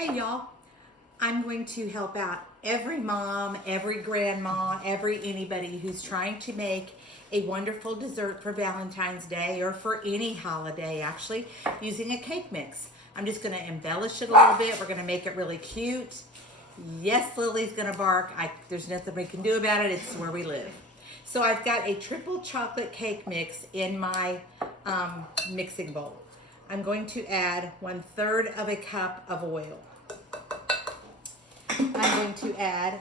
Hey y'all, I'm going to help out every mom, every grandma, every anybody who's trying to make a wonderful dessert for Valentine's Day or for any holiday actually, using a cake mix. I'm just going to embellish it a little bit. We're going to make it really cute. Yes, Lily's going to bark. There's nothing we can do about it. It's where we live. So I've got a triple chocolate cake mix in my mixing bowl. I'm going to add 1/3 of a cup of oil. I'm going to add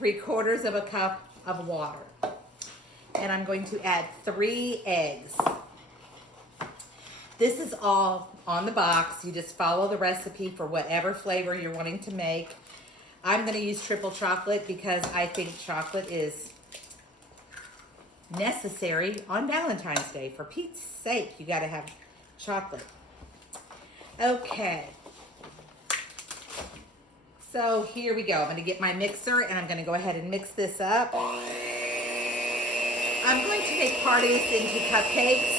3/4 of a cup of water. And I'm going to add 3 eggs. This is all on the box. You just follow the recipe for whatever flavor you're wanting to make. I'm going to use triple chocolate because I think chocolate is necessary on Valentine's Day. For Pete's sake, you got to have chocolate. Okay. So here we go. I'm going to get my mixer and I'm going to go ahead and mix this up. I'm going to make part of this into cupcakes.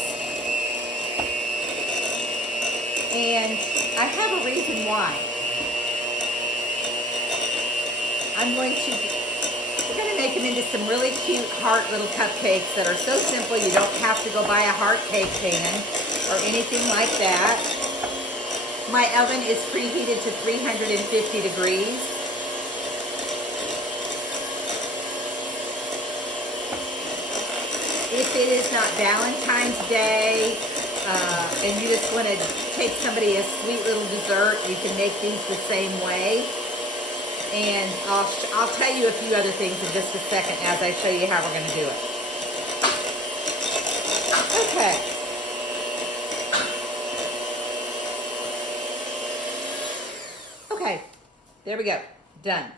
And I have a reason why. We're going to make them into some really cute heart little cupcakes that are so simple you don't have to go buy a heart cake pan or anything like that. My oven is preheated to 350 degrees. If it is not Valentine's Day and you just want to take somebody a sweet little dessert, you can make these the same way. And I'll tell you a few other things in just a second as I show you how we're going to do it. Okay. Okay, there we go, done.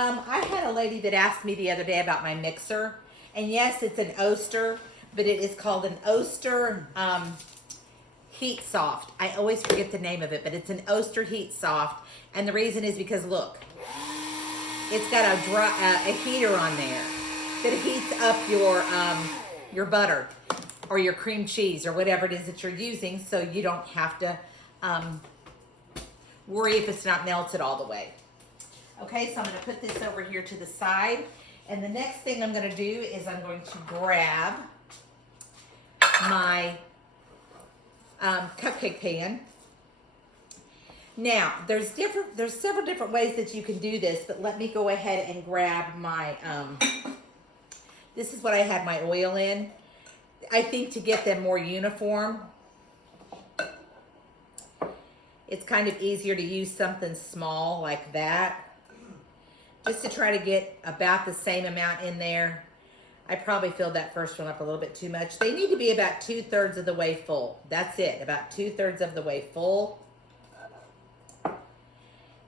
I had a lady that asked me the other day about my mixer, and yes, it's an Oster, but it is called an Oster Heat Soft. I always forget the name of it, but it's an Oster Heat Soft, and the reason is because look, it's got a heater on there that heats up your butter or your cream cheese or whatever it is that you're using, so you don't have to worry if it's not melted all the way. Okay, so I'm going to put this over here to the side. And the next thing I'm going to do is I'm going to grab my cupcake pan. Now, there's several different ways that you can do this, but let me go ahead and grab my, this is what I had my oil in. I think to get them more uniform, it's kind of easier to use something small like that. Just to try to get about the same amount in there. I probably filled that first one up a little bit too much. They need to be about 2/3 of the way full. That's it, about 2/3 of the way full.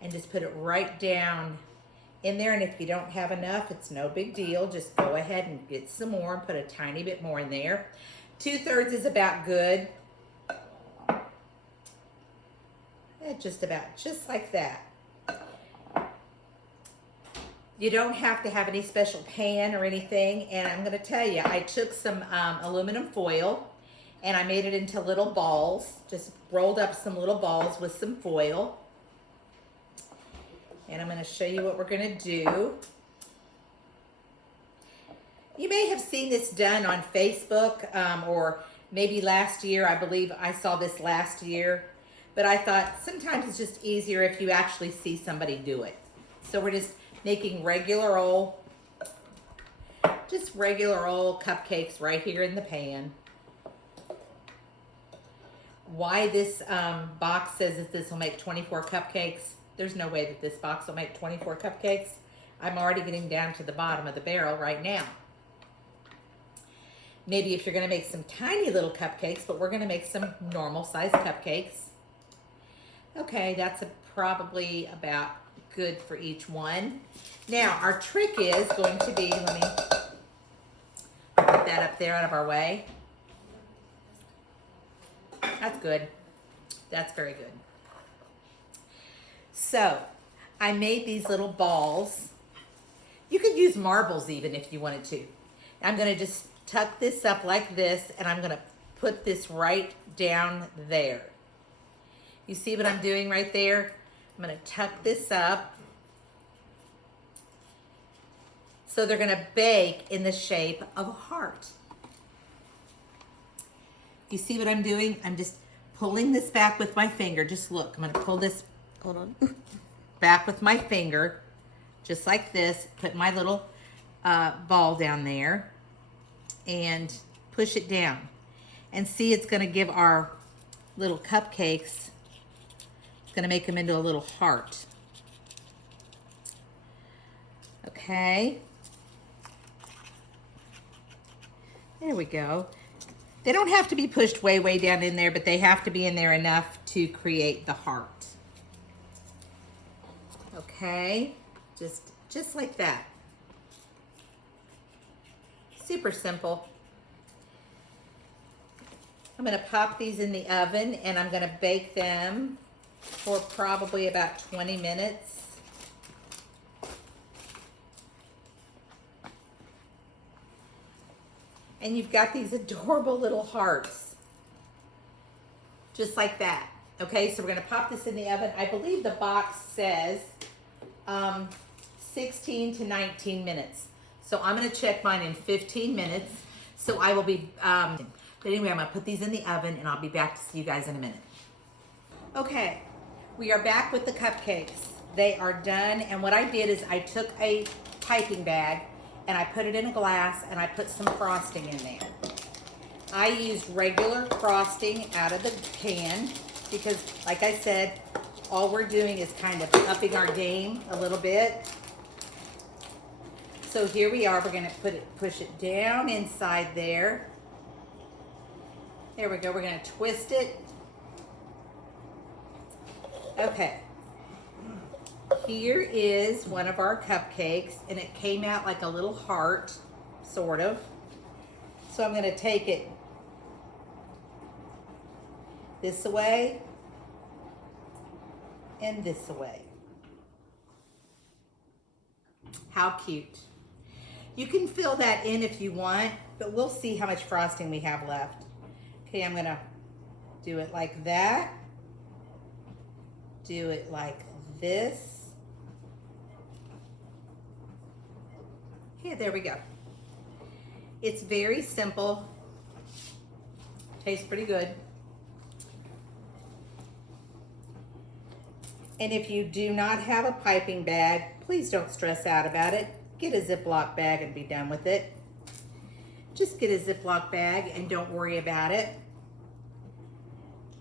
And just put it right down in there. And if you don't have enough, it's no big deal. Just go ahead and get some more and put a tiny bit more in there. 2/3 is about good. Just like that. You don't have to have any special pan or anything. And I'm going to tell you, I took some aluminum foil and I made it into little balls. Just rolled up some little balls with some foil. And I'm going to show you what we're going to do. You may have seen this done on Facebook or maybe last year. I believe I saw this last year. But I thought sometimes it's just easier if you actually see somebody do it. So we're just making regular old cupcakes right here in the pan. Why this box says that this will make 24 cupcakes, there's no way that this box will make 24 cupcakes. I'm already getting down to the bottom of the barrel right now. Maybe if you're going to make some tiny little cupcakes, but we're going to make some normal sized cupcakes. Okay, that's probably about good for each one. Now, our trick is going to be, let me put that up there out of our way. That's good. That's very good. So, I made these little balls. You could use marbles even if you wanted to. I'm going to just tuck this up like this, and I'm going to put this right down there. You see what I'm doing right there? I'm gonna tuck this up. So they're gonna bake in the shape of a heart. You see what I'm doing? I'm just pulling this back with my finger. Just look, I'm gonna pull this, hold on, back with my finger, just like this. Put my little ball down there and push it down. And see, it's gonna give our little cupcakes, it's gonna make them into a little heart. Okay. There we go. They don't have to be pushed way, way down in there, but they have to be in there enough to create the heart. Okay, just like that. Super simple. I'm gonna pop these in the oven and I'm gonna bake them for probably about 20 minutes. And you've got these adorable little hearts, just like that. Okay, so we're gonna pop this in the oven. I believe the box says 16 to 19 minutes. So I'm gonna check mine in 15 minutes. So I will be, but anyway, I'm gonna put these in the oven and I'll be back to see you guys in a minute. Okay, we are back with the cupcakes. They are done, and what I did is I took a piping bag and I put it in a glass and I put some frosting in there. I used regular frosting out of the can because, like I said, all we're doing is kind of upping our game a little bit. So here we are, we're gonna push it down inside there. There we go, we're gonna twist it. Okay. Here is one of our cupcakes, and it came out like a little heart, sort of. So I'm gonna take it this way and this way. How cute. You can fill that in if you want, but we'll see how much frosting we have left. Okay, I'm gonna do it like that. Do it like this. Yeah, there we go. It's very simple. Tastes pretty good. And if you do not have a piping bag, please don't stress out about it. Get a Ziploc bag and be done with it. Just get a Ziploc bag and don't worry about it.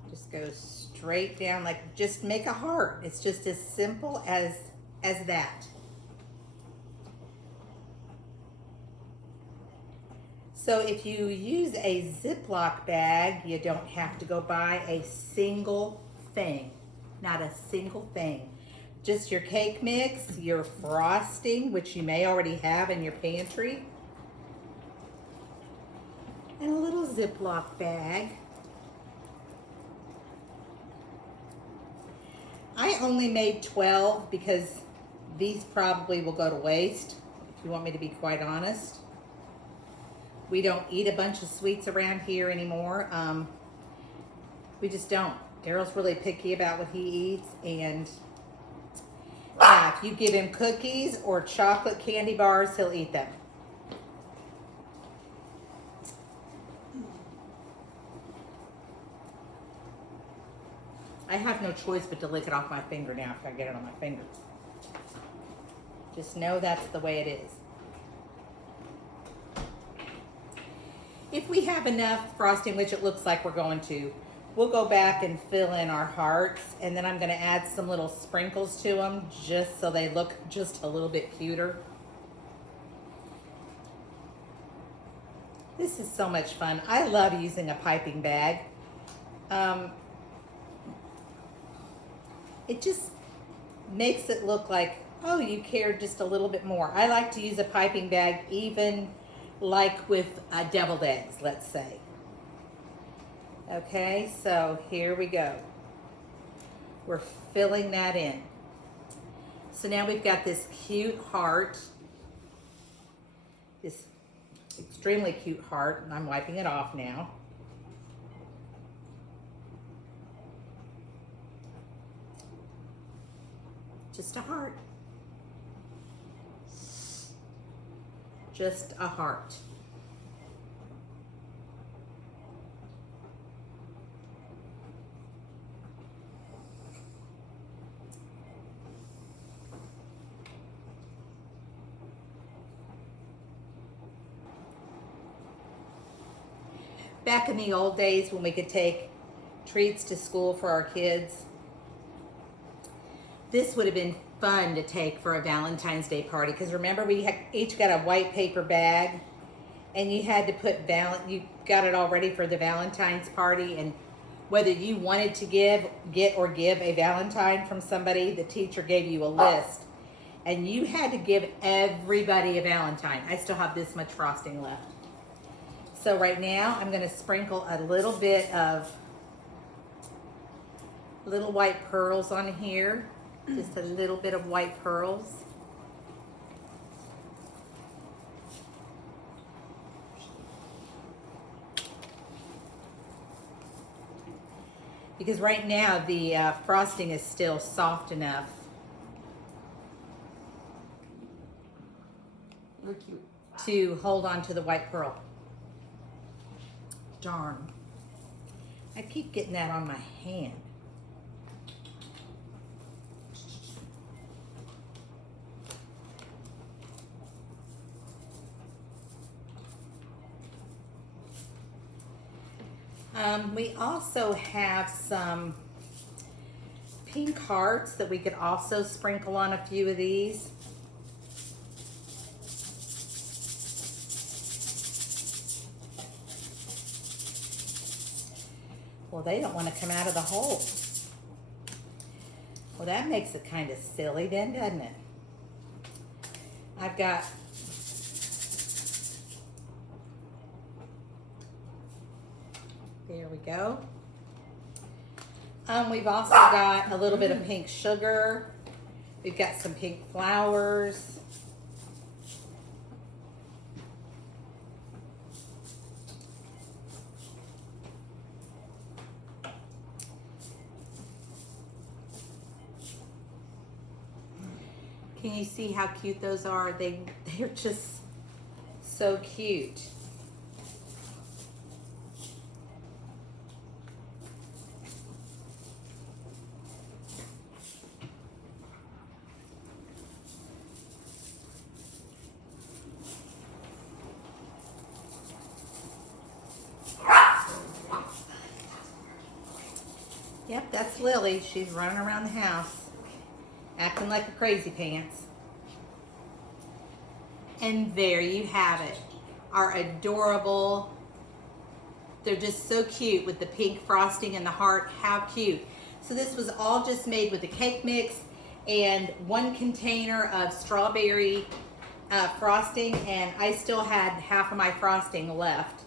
Just go straight down, like just make a heart. It's just as simple as that. So if you use a Ziploc bag, you don't have to go buy a single thing. Not a single thing. Just your cake mix, your frosting, which you may already have in your pantry, and a little Ziploc bag. I only made 12 because these probably will go to waste, if you want me to be quite honest. We don't eat a bunch of sweets around here anymore. We just don't. Daryl's really picky about what he eats, and yeah, if you give him cookies or chocolate candy bars, he'll eat them. I have no choice but to lick it off my finger now if I get it on my finger. Just know that's the way it is. If we have enough frosting, which it looks like we're going to, we'll go back and fill in our hearts, and then I'm gonna add some little sprinkles to them just so they look just a little bit cuter. This is so much fun. I love using a piping bag. It just makes it look like, oh, you care just a little bit more. I like to use a piping bag even like with deviled eggs, let's say. Okay, so here we go. We're filling that in. So now we've got this cute heart, this extremely cute heart, and I'm wiping it off now. Just a heart. Just a heart. Back in the old days when we could take treats to school for our kids, this would have been fun to take for a Valentine's Day party. Because remember, we each got a white paper bag, and you had to put you got it all ready for the Valentine's party. And whether you wanted to get a Valentine from somebody, the teacher gave you a list, and you had to give everybody a Valentine. I still have this much frosting left. So right now, I'm going to sprinkle a little bit of little white pearls on here. Just a little bit of white pearls. Because right now, the frosting is still soft enough. Look cute. To hold on to the white pearl. Darn. I keep getting that on my hand. We also have some pink hearts that we could also sprinkle on a few of these. Well, they don't want to come out of the hole. Well, that makes it kind of silly then, doesn't it? I've got there we go. We've also got a little bit of pink sugar. We've got some pink flowers. Can you see how cute those are? They're just so cute. Yep, that's Lily. She's running around the house, acting like a crazy pants. And there you have it. Our adorable, they're just so cute with the pink frosting and the heart. How cute. So this was all just made with the cake mix and 1 container of strawberry frosting, and I still had half of my frosting left.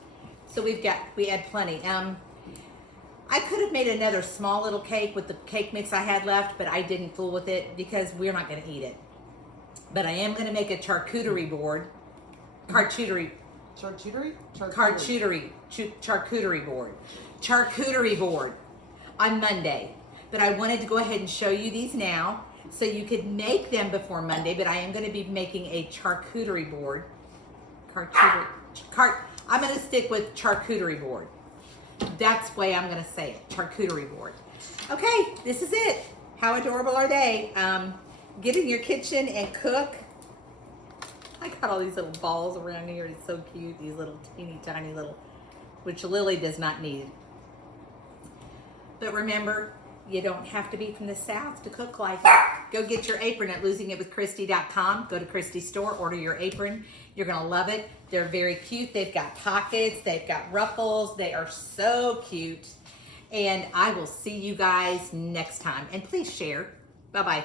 So we had plenty. I could have made another small little cake with the cake mix I had left, but I didn't fool with it because we're not going to eat it. But I am going to make a charcuterie board. Charcuterie board on Monday. But I wanted to go ahead and show you these now so you could make them before Monday, but I am going to be making a charcuterie board. I'm going to stick with charcuterie board. That's the way I'm going to say it, charcuterie board. Okay, this is it. How adorable are they? Get in your kitchen and cook. I got all these little balls around here. It's so cute. These little teeny tiny little, which Lily does not need. But remember, you don't have to be from the South to cook like it. Go get your apron at losingitwithchristy.com. Go to Christy's store, order your apron. You're going to love it. They're very cute. They've got pockets. They've got ruffles. They are so cute. And I will see you guys next time. And please share. Bye-bye.